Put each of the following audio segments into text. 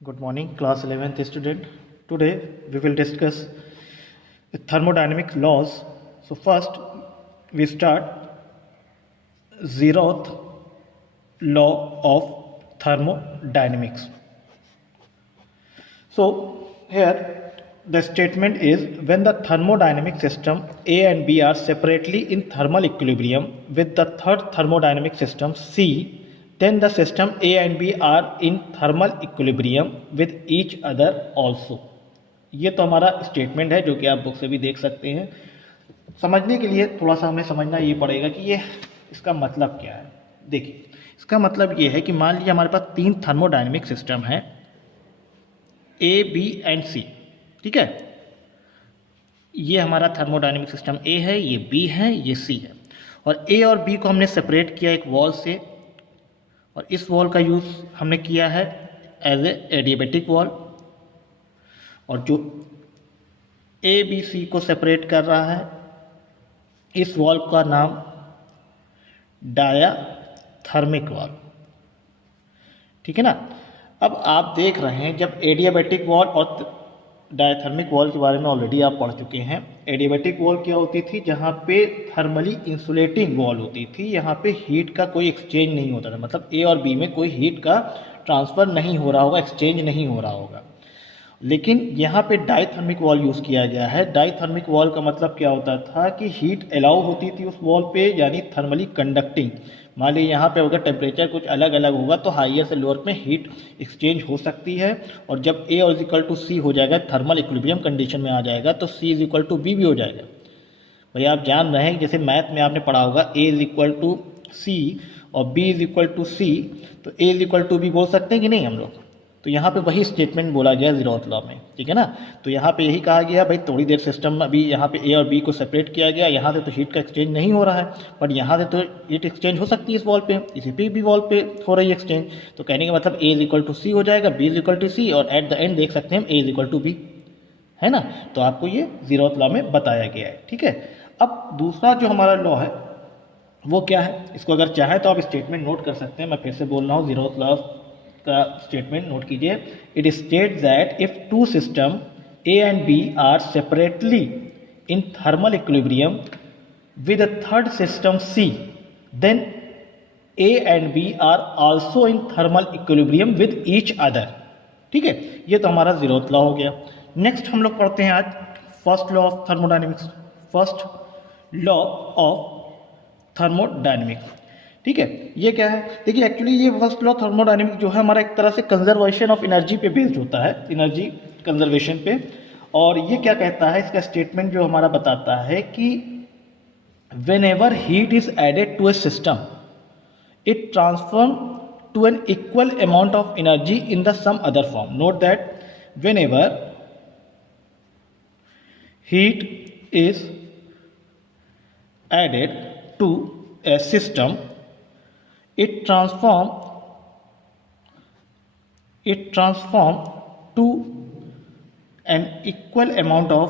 Good morning, class 11th student. Today we will discuss the thermodynamic laws. So first we start zeroth law of thermodynamics. So here the statement is when the thermodynamic system A and B are separately in thermal equilibrium with the third thermodynamic system C, then the system A and B are in thermal equilibrium with each other also. ये तो हमारा statement है जो कि आप book से भी देख सकते हैं। समझने के लिए थोड़ा सा हमें समझना ये पड़ेगा कि ये इसका मतलब क्या है। देखिए, इसका मतलब ये है कि मान लीजिए हमारे पास तीन थर्मोडायनेमिक सिस्टम है A, B एंड C, ठीक है। ये हमारा थर्मोडायनेमिक सिस्टम A है, ये B है, ये C है, और A और B को हमने सेपरेट किया एक वॉल से, और इस वॉल का यूज़ हमने किया है एज ए एडियाबैटिक वॉल, और जो A, B, C को सेपरेट कर रहा है इस वॉल का नाम डायाथर्मिक वॉल, ठीक है ना। अब आप देख रहे हैं जब एडियाबैटिक वॉल और डायथर्मिक वॉल के बारे में ऑलरेडी आप पढ़ चुके हैं। एडियाबैटिक वॉल क्या होती थी, जहाँ पे थर्मली इंसुलेटिंग वॉल होती थी, यहाँ पे हीट का कोई एक्सचेंज नहीं होता था, मतलब ए और बी में कोई हीट का ट्रांसफ़र नहीं हो रहा होगा, एक्सचेंज नहीं हो रहा होगा। लेकिन यहाँ पे डायथर्मिक वॉल यूज़ किया गया है। डायथर्मिक वॉल का मतलब क्या होता था कि हीट अलाउ होती थी उस वॉल पे, यानी थर्मली कंडक्टिंग। मान लीजिए यहाँ पे अगर टेम्परेचर कुछ अलग अलग होगा तो हाइयर से लोअर में हीट एक्सचेंज हो सकती है, और जब A और इक्वल टू C हो जाएगा, थर्मल इक्विलिब्रियम कंडीशन में आ जाएगा, तो C is equal to B भी हो जाएगा। भैया आप जान रहे हैं जैसे मैथ में आपने पढ़ा होगा A is equal to C और B is equal to C, तो A is equal to B बोल सकते हैं कि नहीं हम लोग। तो यहाँ पे वही स्टेटमेंट बोला गया ज़ीरोथ लॉ में, ठीक है ना। तो यहाँ पे यही कहा गया भाई थोड़ी देर सिस्टम अभी यहाँ पे A और B को सेपरेट किया गया, यहाँ से तो हीट का एक्सचेंज नहीं हो रहा है, बट यहाँ से तो हीट एक्सचेंज हो सकती है इस वॉल पे, इसी पे भी वॉल पे हो रही है एक्सचेंज। तो कहने का मतलब A is equal to C हो जाएगा, B is equal to C, और एट द एंड देख सकते हैं A is equal to B, है ना। तो आपको ये ज़ीरोथ लॉ में बताया गया है, ठीक है। अब दूसरा जो हमारा लॉ है वो क्या है, इसको अगर चाहे तो आप स्टेटमेंट नोट कर सकते हैं। मैं फिर से बोल रहा हूँ, ज़ीरोथ लॉ का स्टेटमेंट नोट कीजिए। It state that if two system A and B are separately in thermal equilibrium with a third system C, then A and B are also in thermal equilibrium with each other, ठीक है। ये तो हमारा zeroth law हो गया। Next हम लोग पढ़ते हैं आज first law of thermodynamics, first law of thermodynamics, ठीक है। ये क्या है, देखिए एक्चुअली ये फर्स्ट लॉ थर्मोडायनेमिक्स जो है हमारा एक तरह से कंजर्वेशन ऑफ एनर्जी पे बेस्ड होता है, एनर्जी कंजर्वेशन पे। और ये क्या कहता है, इसका स्टेटमेंट जो हमारा बताता है कि whenever heat is added to a system it transform to an equal amount of energy in the some other form. Note that whenever heat is added to a system it transform to an equal amount of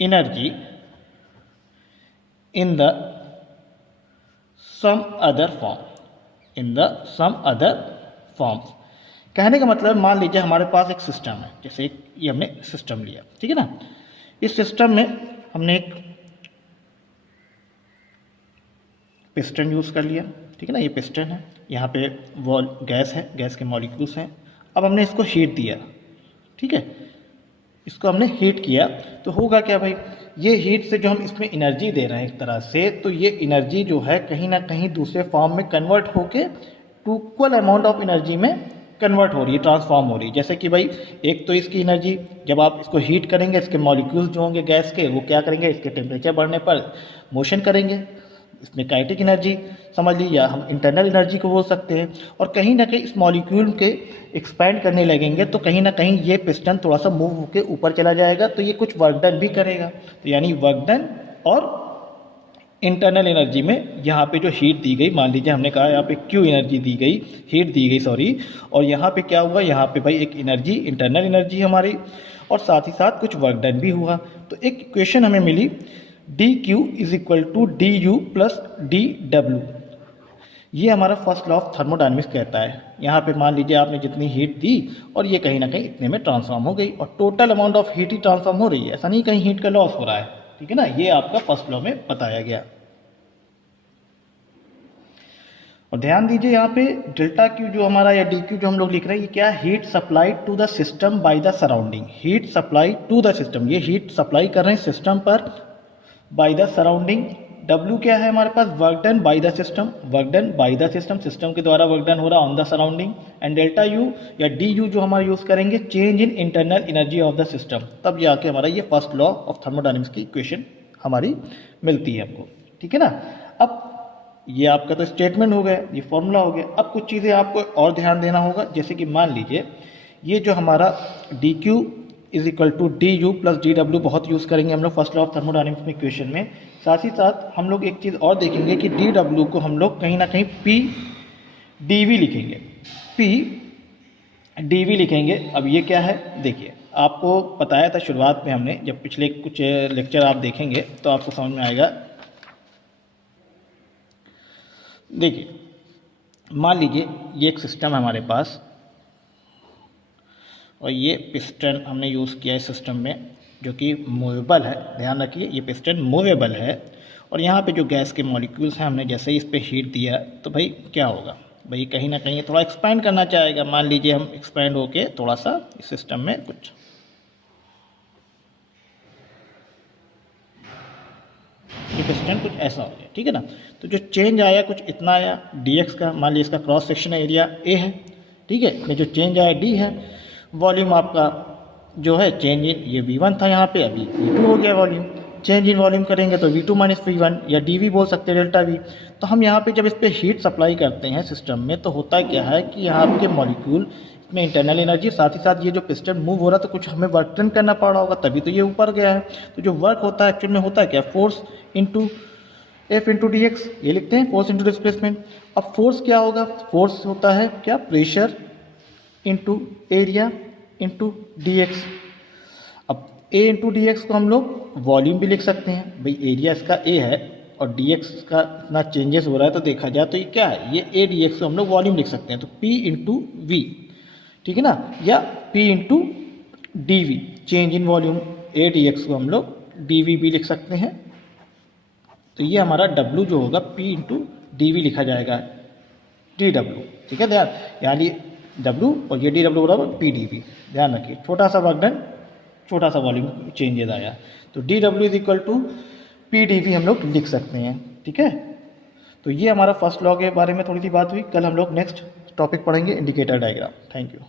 energy in the some other forms। कहने का मतलब मान लीजिए हमारे पास एक system है, जैसे ये हमने सिस्टम लिया, ठीक है ना। इस सिस्टम में हमने एक पिस्टन यूज़ कर लिया, ठीक है ना। ये पिस्टन है, यहाँ पे वॉल गैस है, गैस के मॉलिक्यूल्स हैं। अब हमने इसको हीट दिया, ठीक है, इसको हमने हीट किया, तो होगा क्या भाई, ये हीट से जो हम इसमें एनर्जी दे रहे हैं एक तरह से, तो ये एनर्जी जो है कहीं ना कहीं दूसरे फॉर्म में कन्वर्ट होके to equal amount of energy में कन्वर्ट हो रही है, ट्रांसफॉर्म हो रही है। जैसे कि भाई एक तो इसकी एनर्जी जब आप इसको हीट करेंगे, इसके मॉलिक्यूल्स जो होंगे गैस के वो क्या करेंगे, इसके टेम्परेचर बढ़ने पर मोशन करेंगे, इसमें काइनेटिक एनर्जी समझ लीजिए, हम इंटरनल एनर्जी को बोल सकते हैं। और कहीं ना कहीं इस मॉलिक्यूल के एक्सपैंड करने लगेंगे तो कहीं ना कहीं ये पिस्टन थोड़ा सा मूव होकर ऊपर चला जाएगा, तो ये कुछ वर्क डन भी करेगा। तो यानी वर्क डन और इंटरनल एनर्जी में यहाँ पे जो हीट दी गई, मान लीजिए हमने कहा यहाँ पे क्यू एनर्जी दी गई, हीट दी गई सॉरी, और यहाँ पे क्या हुआ, यहाँ पे भाई एक एनर्जी इंटरनल एनर्जी हमारी, और साथ ही साथ कुछ वर्क डन भी हुआ। तो एक इक्वेशन हमें मिली, D Q is equal to D U plus D W. ये हमारा फर्स्ट लॉ ऑफ थर्मोडायनेमिक्स कहता है। यहाँ पे मान लीजिए आपने जितनी हीट दी और ये कहीं ना कहीं इतने में ट्रांसफॉर्म हो गई और total amount of heat he transform हो रही है, ऐसा नहीं कहीं हीट का लॉस हो रहा है। ठीक है ना, ये आपका फर्स्ट लॉ में बताया गया। और ध्यान दीजिए यहाँ पे डेल्टा क्यू जो हमारा या डी क्यू जो हम लोग लिख रहे हैं, ये क्या है, heat supplied to the system by the surrounding. Heat supply to the system, ये हीट सप्लाई कर रहे हैं सिस्टम पर बाय द सराउंडिंग। डब्ल्यू क्या है हमारे पास, work done by the system, work done by the system, system के द्वारा वर्क डन हो रहा on the surrounding. And delta U या डी यू जो हमारा यूज करेंगे, change in internal energy of the system. तब जाके हमारा ये फर्स्ट लॉ ऑफ थर्मोडायनेमिक्स की इक्वेशन हमारी मिलती है हमको। ठीक है ना, अब ये आपका तो स्टेटमेंट हो गया, ये फॉर्मूला हो गया। अब कुछ चीज़ें आपको और ध्यान देना होगा, जैसे कि मान लीजिए ये जो हमारा D Q is equal to D U plus D W बहुत यूज़ करेंगे हम लोग फर्स्ट लॉ ऑफ थर्मोडायनेमिक्स में इक्वेशन में। साथ ही साथ हम लोग एक चीज़ और देखेंगे कि डी डब्ल्यू को हम लोग कहीं ना कहीं पी डी वी लिखेंगे, पी डी वी लिखेंगे। अब ये क्या है, देखिए आपको बताया था शुरुआत में हमने, जब पिछले कुछ लेक्चर आप देखेंगे तो आपको समझ में आएगा। देखिए मान लीजिए ये एक सिस्टम है हमारे पास और ये पिस्टन हमने यूज़ किया है सिस्टम में, जो कि मूवेबल है। ध्यान रखिए ये पिस्टन मूवेबल है और यहाँ पे जो गैस के मॉलिक्यूल्स हैं, हमने जैसे ही इस पर हीट दिया तो भाई क्या होगा, भाई कहीं ना कहीं थोड़ा एक्सपैंड करना चाहेगा। मान लीजिए हम एक्सपैंड होके थोड़ा सा इस सिस्टम में कुछ ये पिस्टन कुछ ऐसा हो गया। ठीक है ना, तो जो चेंज आया कुछ इतना आया dx का, मान लीजिए इसका क्रॉस सेक्शन एरिया a है। ठीक है, इसमें जो चेंज आया d है। वॉल्यूम आपका जो है चेंज इन, ये v1 था यहाँ पे, अभी v2 हो गया वॉल्यूम। चेंज इन वॉल्यूम करेंगे तो v2 माइनस v1 या dv बोल सकते हैं, डेल्टा v। तो हम यहाँ पे जब इस पर हीट सप्लाई करते हैं सिस्टम में, तो होता क्या है कि यहाँ के मॉलिक्यूल में इंटरनल एनर्जी, साथ ही साथ ये जो पिस्टन मूव हो रहा था, तो कुछ हमें वर्क डन करना पड़ रहा होगा, तभी तो ये ऊपर गया है। तो जो वर्क होता है एक्चुअल में होता है क्या, force into F into D x, ये लिखते हैं फोर्स इंटू डिस्प्लेसमेंट। अब फोर्स क्या होगा, फोर्स होता है क्या, pressure into area into D x. अब ए इंटू डी एक्स को हम लोग वॉल्यूम भी लिख सकते हैं, भाई एरिया इसका ए है और डी एक्स का इतना चेंजेस हो रहा है, तो देखा जाए तो ये क्या है, ये ए डी एक्स को हम लोग वॉल्यूम लिख सकते हैं, तो पी इंटू वी। ठीक है ना, या P into D V, change in volume, A D X को हम लोग डी वी भी लिख सकते हैं। तो ये हमारा W जो होगा P इंटू डी वी लिखा जाएगा, डी डब्ल्यू। ठीक है, ध्यान, यानी W और ये डी डब्ल्यू बराबर P डी वी। ध्यान रखिए, छोटा सा वर्क डन, छोटा सा वॉल्यूम चेंजेस आया, तो D W is equal to P D V हम लोग लिख सकते हैं। ठीक है, तो ये हमारा फर्स्ट लॉ के बारे में थोड़ी सी बात हुई। कल हम लोग नेक्स्ट टॉपिक पढ़ेंगे इंडिकेटर डायग्राम। Thank you.